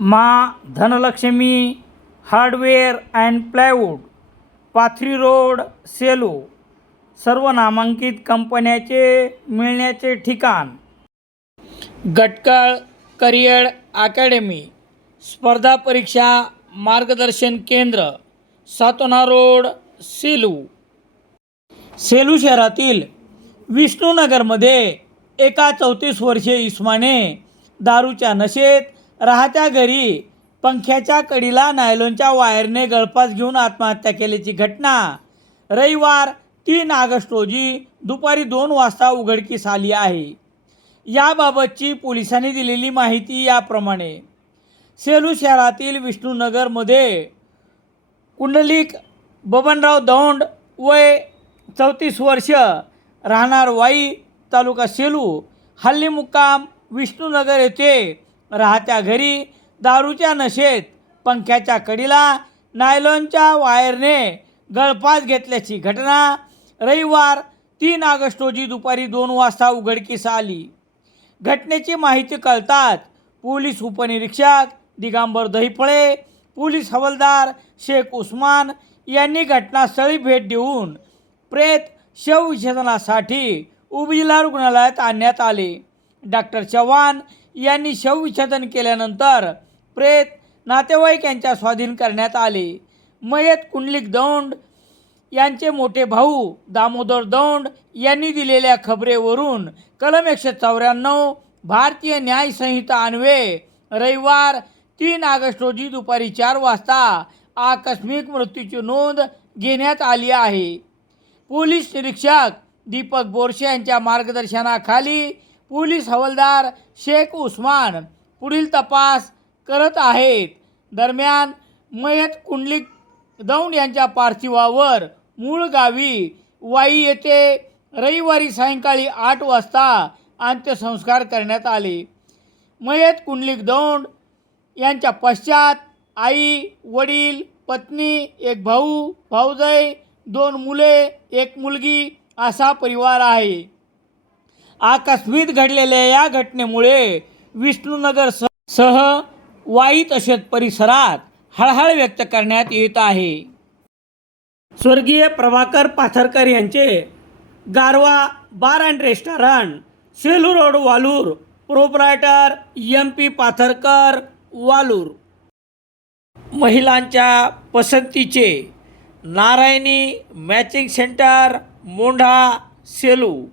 मा Dhanalakshmi hardware and plywood Pathri road Selu सर्व नामांकित कंपन्याचे मिळण्याचे ठिकाण. गटकळ करिअर अकॅडमी स्पर्धा परीक्षा मार्गदर्शन केंद्र सातोना रोड सेलू. सेलू शहरातील विष्णुनगरमध्ये एका चौतीस वर्षीय इस्माने दारूच्या नशेत राहत्या घरी. पंख्याच्या कडीला नायलॉनच्या वायरने गळफास घेऊन आत्महत्या केल्याची घटना. रविवार तीन ऑगस्ट रोजी दुपारी दोन वाजता उघडकीस आली आहे. याबाबतची पोलिसांनी दिलेली माहिती याप्रमाणे. सेलू शहरातील विष्णूनगरमध्ये कुंडलिक बबनराव दौंड वय चौतीस वर्ष राहणार वाई तालुका सेलू हल्ली मुक्काम विष्णूनगर येथे राहत्या घरी दारूच्या नशेत पंख्याच्या कडीला नायलॉनच्या वायरने गळफास घेतल्याची घटना रविवार तीन ऑगस्ट रोजी दुपारी दोन वाजता उघडकीस आली. घटनेची माहिती कळताच पोलीस उपनिरीक्षक दिगांबर दहिफळे पोलीस हवालदार शेख उस्मान यांनी घटनास्थळी भेट देऊन प्रेत शवविच्छेदनासाठी उपजिल्हा रुग्णालयात आणण्यात आले. डॉक्टर चव्हाण यांनी शवविच्छेदन केल्यानंतर प्रेत नातेवाईक यांच्या स्वाधीन करण्यात आले. मयत कुंडलिक दौंड यांचे मोठे भाऊ दामोदर दौंड यांनी दिलेल्या खबरेवरून कलम एकशे चौऱ्याण्णव भारतीय न्यायसंहिता अन्वये रविवार तीन ऑगस्ट रोजी दुपारी चार वाजता आकस्मिक मृत्यूची नोंद घेण्यात आली आहे. पोलीस निरीक्षक दीपक बोरशे यांच्या मार्गदर्शनाखाली पोलीस हवालदार शेख उस्मान पुढील तपास करत आहेत. दरम्यान मयत कुंडलिक दौंड यांच्या पार्थिवावर मूळ गावी वाई येथे रविवारी सायंकाळी आठ वाजता अंत्यसंस्कार करण्यात आले. मयत कुंडलिक दौंड यांच्या पश्चात आई वडील पत्नी एक भाऊ भाऊजय दोन मुले एक मुलगी असा परिवार आहे. आकस्मित घडलेल्या या घटनेमुळे विष्णुनगर स- सह वाई तसेच परिसरात हळहळ व्यक्त करण्यात येत आहे. स्वर्गीय प्रभाकर पाथरकर यांचे Garwa bar and restaurant Selu road Walur proprietor M P Patharkar Walur. महिलांच्या पसंतीचे नारायणी मॅचिंग सेंटर मोंढा सेलू.